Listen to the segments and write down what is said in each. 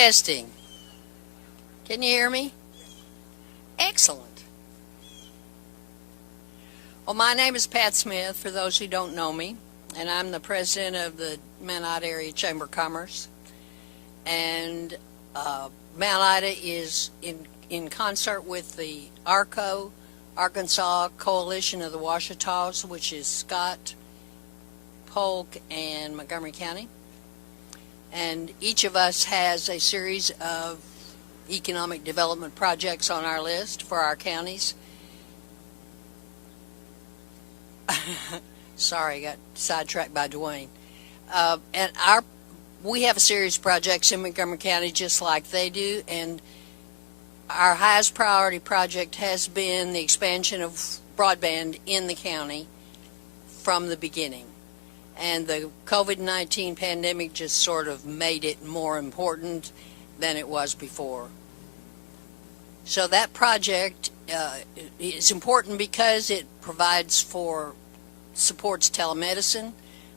Testing. Can you hear me? Excellent. Well, my name is Pat Smith, for those who don't know me, and I'm the president of the Mount Ida Area Chamber of Commerce. And Mount Ida is in concert with the ARCO, Arkansas Coalition of the Ouachitas, which is Scott, Polk, and Montgomery County. And each of us has a series of economic development projects on our list for our counties. Sorry, I got sidetracked by Dwayne. And we have a series of projects in Montgomery County just like they do, and our highest priority project has been the expansion of broadband in the county from the beginning. And the COVID-19 pandemic just sort of made it more important than it was before. So that project is important because it supports telemedicine,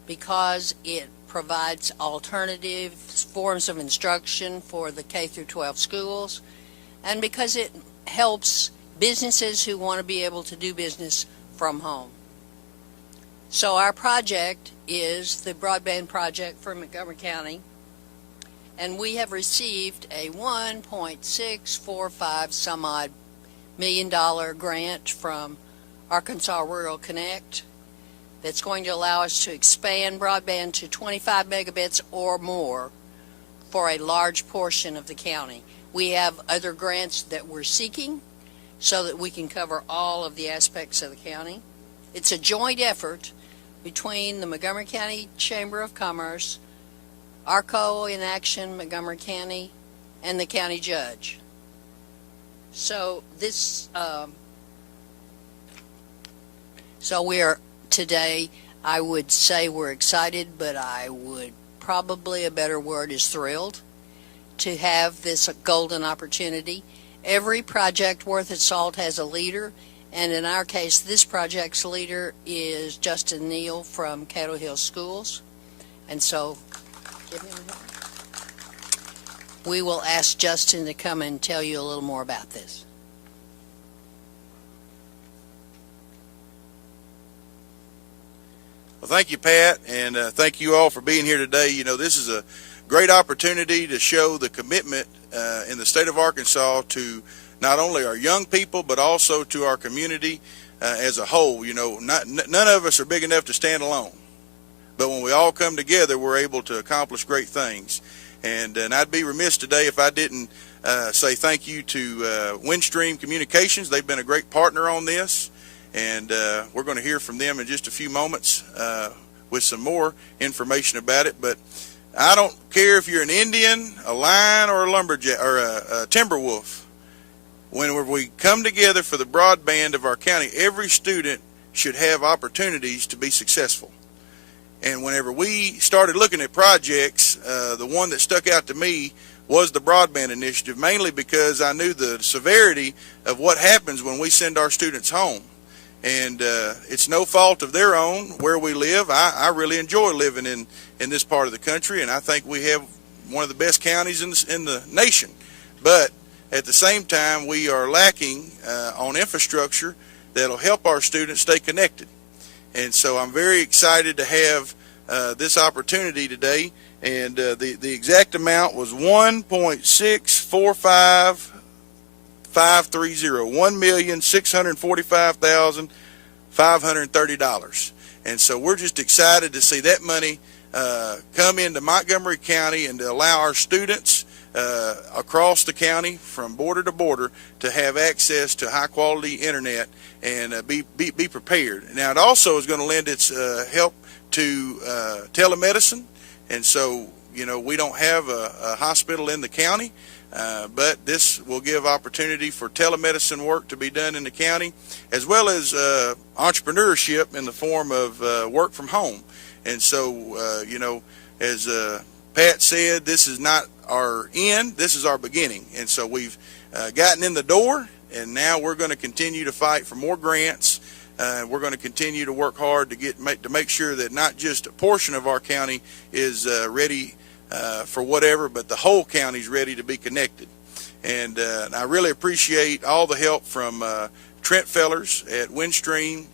because it provides alternative forms of instruction for the K through 12 schools, and because it helps businesses who want to be able to do business from home. So our project is the broadband project for Montgomery County, and we have received a $1.645 some odd million grant from Arkansas Rural Connect that's going to allow us to expand broadband to 25 megabits or more for a large portion of the county. We have other grants that we're seeking so that we can cover all of the aspects of the county. It's a joint effort between the Montgomery County Chamber of Commerce, ARCO in Action, Montgomery County, and the county judge. So we are today, I would say we're excited, but I would probably, a better word is thrilled to have this golden opportunity. Every project worth its salt has a leader, and in our case, this project's leader is Justin Neal from Cattle Hill Schools. And so, we will ask Justin to come and tell you a little more about this. Well, thank you, Pat, and thank you all for being here today. You know, this is a great opportunity to show the commitment in the state of Arkansas to not only our young people, but also to our community as a whole. You know, none of us are big enough to stand alone, but when we all come together, we're able to accomplish great things. And I'd be remiss today if I didn't say thank you to Windstream Communications. They've been a great partner on this, and we're going to hear from them in just a few moments with some more information about it. But I don't care if you're an Indian, a lion, or a lumberjack, or a timber wolf. Whenever we come together for the broadband of our county, every student should have opportunities to be successful. And whenever we started looking at projects, the one that stuck out to me was the broadband initiative, mainly because I knew the severity of what happens when we send our students home. And it's no fault of their own where we live. I really enjoy living in this part of the country, and I think we have one of the best counties in the nation. But at the same time, we are lacking on infrastructure that'll help our students stay connected. And so I'm very excited to have this opportunity today. And the exact amount was $1.645530, $1,645,530. And so we're just excited to see that money come into Montgomery County and to allow our students across the county from border to border to have access to high quality internet and be prepared. Now it also is going to lend its help to telemedicine, and so you know we don't have a hospital in the county, but this will give opportunity for telemedicine work to be done in the county, as well as entrepreneurship in the form of work from home. And so you know, as Pat said, this is not our end, this is our beginning. And so we've gotten in the door, and now we're going to continue to fight for more grants. We're going to continue to work hard to make sure that not just a portion of our county is ready for whatever, but the whole county's ready to be connected. And I really appreciate all the help from Trent Fellers at Windstream,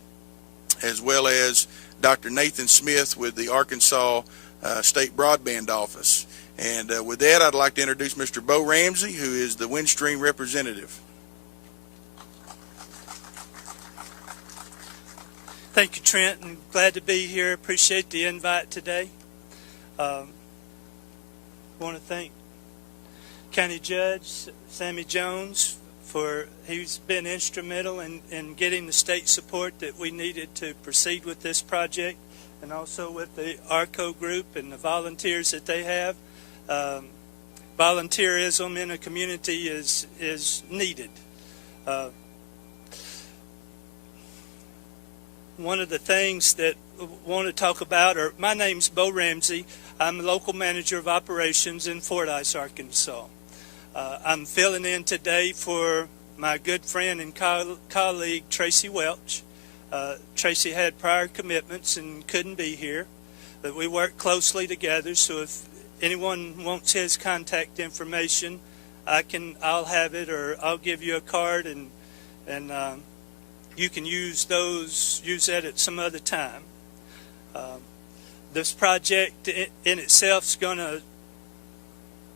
as well as Dr. Nathan Smith with the Arkansas State Broadband Office. And with that, I'd like to introduce Mr. Bo Ramsey, who is the Windstream representative. Thank you, Trent, and glad to be here. Appreciate the invite today. Want to thank County Judge Sammy Jones he's been instrumental in getting the state support that we needed to proceed with this project, and also with the ARCO group and the volunteers that they have. Volunteerism in a community is needed. One of the things that I want to talk about my name's Bo Ramsey. I'm the local manager of operations in Fordyce, Arkansas. I'm filling in today for my good friend and colleague, Tracy Welch. Tracy had prior commitments and couldn't be here, but we work closely together, so if anyone wants his contact information, I'll have it, or I'll give you a card, and you can use that at some other time. This project in itself is going to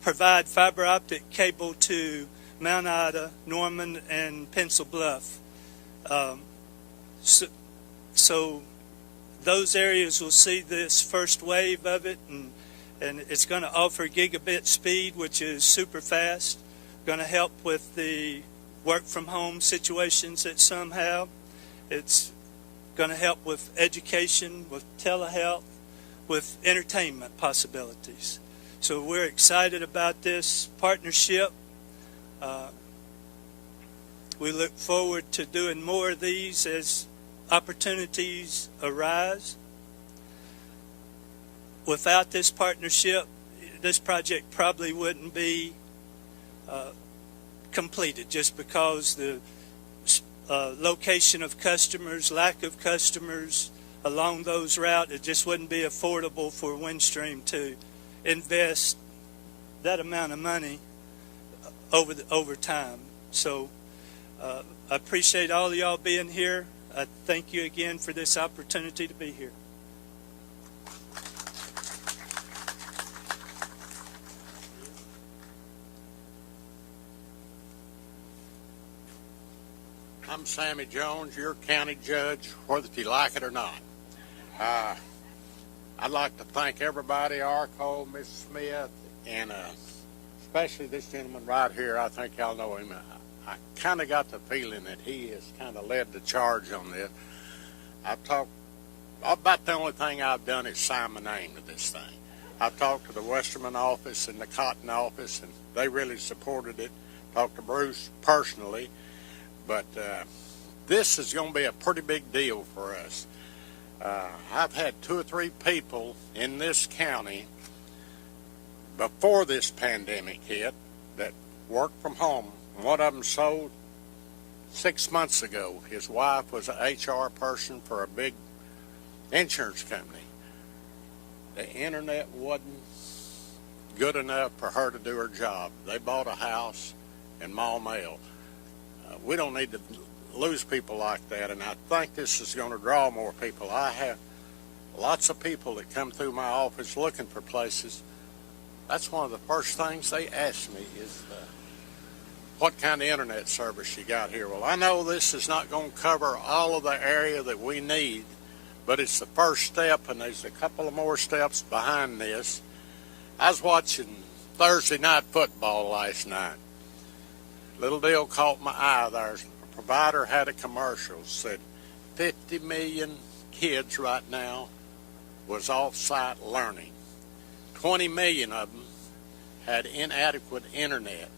provide fiber optic cable to Mount Ida, Norman, and Pencil Bluff. So those areas will see this first wave of it, and it's going to offer gigabit speed, which is super fast. Going to help with the work from home situations that some have. It's going to help with education, with telehealth, with entertainment possibilities. So we're excited about this partnership. We look forward to doing more of these as opportunities arise. Without this partnership, this project probably wouldn't be completed, just because the location of customers, lack of customers along those routes, it just wouldn't be affordable for Windstream to invest that amount of money over time. So I appreciate all of y'all being here. I thank you again for this opportunity to be here. I'm Sammy Jones, your county judge, whether you like it or not. I'd like to thank everybody, Arco, Miss Smith, and especially this gentleman right here. I think y'all know him. I kind of got the feeling that he has kind of led the charge on this. About the only thing I've done is sign my name to this thing. I've talked to the Westerman office and the Cotton office, and they really supported it. Talked to Bruce personally. But this is going to be a pretty big deal for us. I've had 2 or 3 people in this county before this pandemic hit that worked from home. One of them sold 6 months ago. His wife was an HR person for a big insurance company. The internet wasn't good enough for her to do her job. They bought a house in Maumelle. We don't need to lose people like that, and I think this is going to draw more people. I have lots of people that come through my office looking for places. That's one of the first things they ask me is, what kind of internet service you got here? Well, I know this is not going to cover all of the area that we need, but it's the first step, and there's a couple of more steps behind this. I was watching Thursday night football last night. Little deal caught my eye there. The provider had a commercial, said 50 million kids right now was off-site learning. 20 million of them had inadequate internet.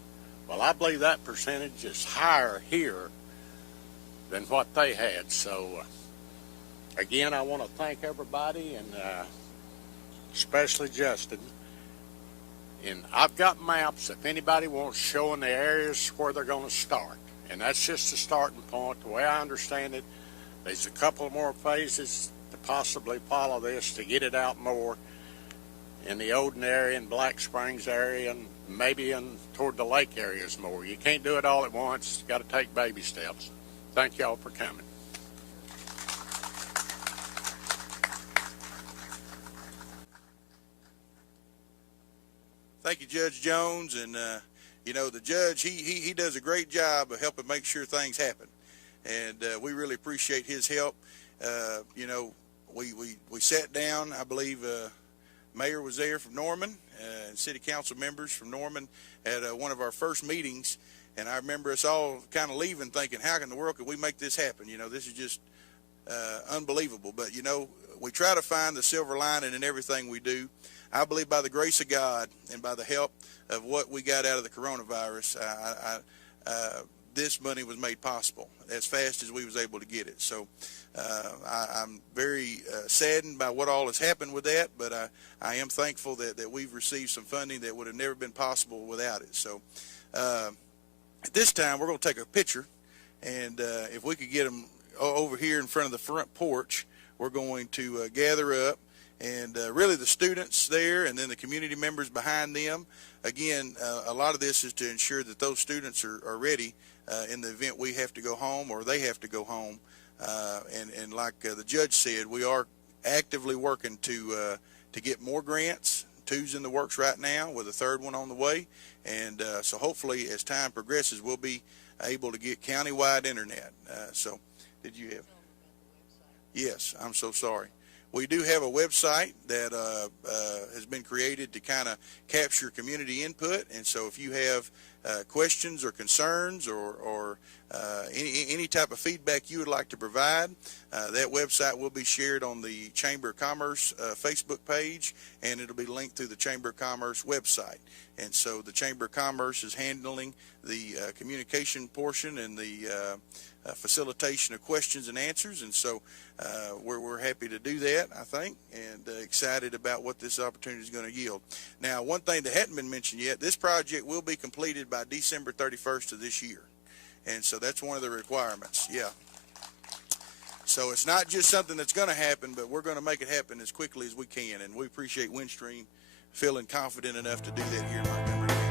Well, I believe that percentage is higher here than what they had. So, again, I want to thank everybody, and especially Justin. And I've got maps if anybody wants showing the areas where they're going to start. And that's just a starting point. The way I understand it, there's a couple more phases to possibly follow this to get it out more. in the Odin area and Black Springs area and maybe in toward the lake areas more. You can't do it all at once. You got to take baby steps. Thank y'all for coming. Thank you, Judge Jones. And, you know, the judge, he does a great job of helping make sure things happen. And we really appreciate his help. You know, we sat down, I believe Mayor was there from Norman, and city council members from Norman at one of our first meetings. And I remember us all kind of leaving thinking, how in the world could we make this happen? You know, this is just unbelievable. But, you know, we try to find the silver lining in everything we do. I believe by the grace of God and by the help of what we got out of the coronavirus, this money was made possible as fast as we was able to get it. So I'm very saddened by what all has happened with that, but I am thankful that we've received some funding that would have never been possible without it. So at this time, we're going to take a picture, and if we could get them over here in front of the front porch, we're going to gather up. And really the students there and then the community members behind them. Again, a lot of this is to ensure that those students are ready in the event we have to go home or they have to go home. And like the judge said, we are actively working to get more grants. 2's in the works right now with a 3rd one on the way. And so hopefully as time progresses, we'll be able to get countywide internet. So did you have? Yes, I'm so sorry. We do have a website that has been created to kind of capture community input, and so if you have questions or concerns or any type of feedback you would like to provide, that website will be shared on the Chamber of Commerce Facebook page, and it'll be linked through the Chamber of Commerce website. And so the Chamber of Commerce is handling the communication portion and the facilitation of questions and answers, and so we're happy to do that, I think, and excited about what this opportunity is going to yield. Now, one thing that hadn't been mentioned yet, this project will be completed by December 31st of this year, and so that's one of the requirements. Yeah. So it's not just something that's going to happen, but we're going to make it happen as quickly as we can, and we appreciate Windstream feeling confident enough to do that here in Montgomery.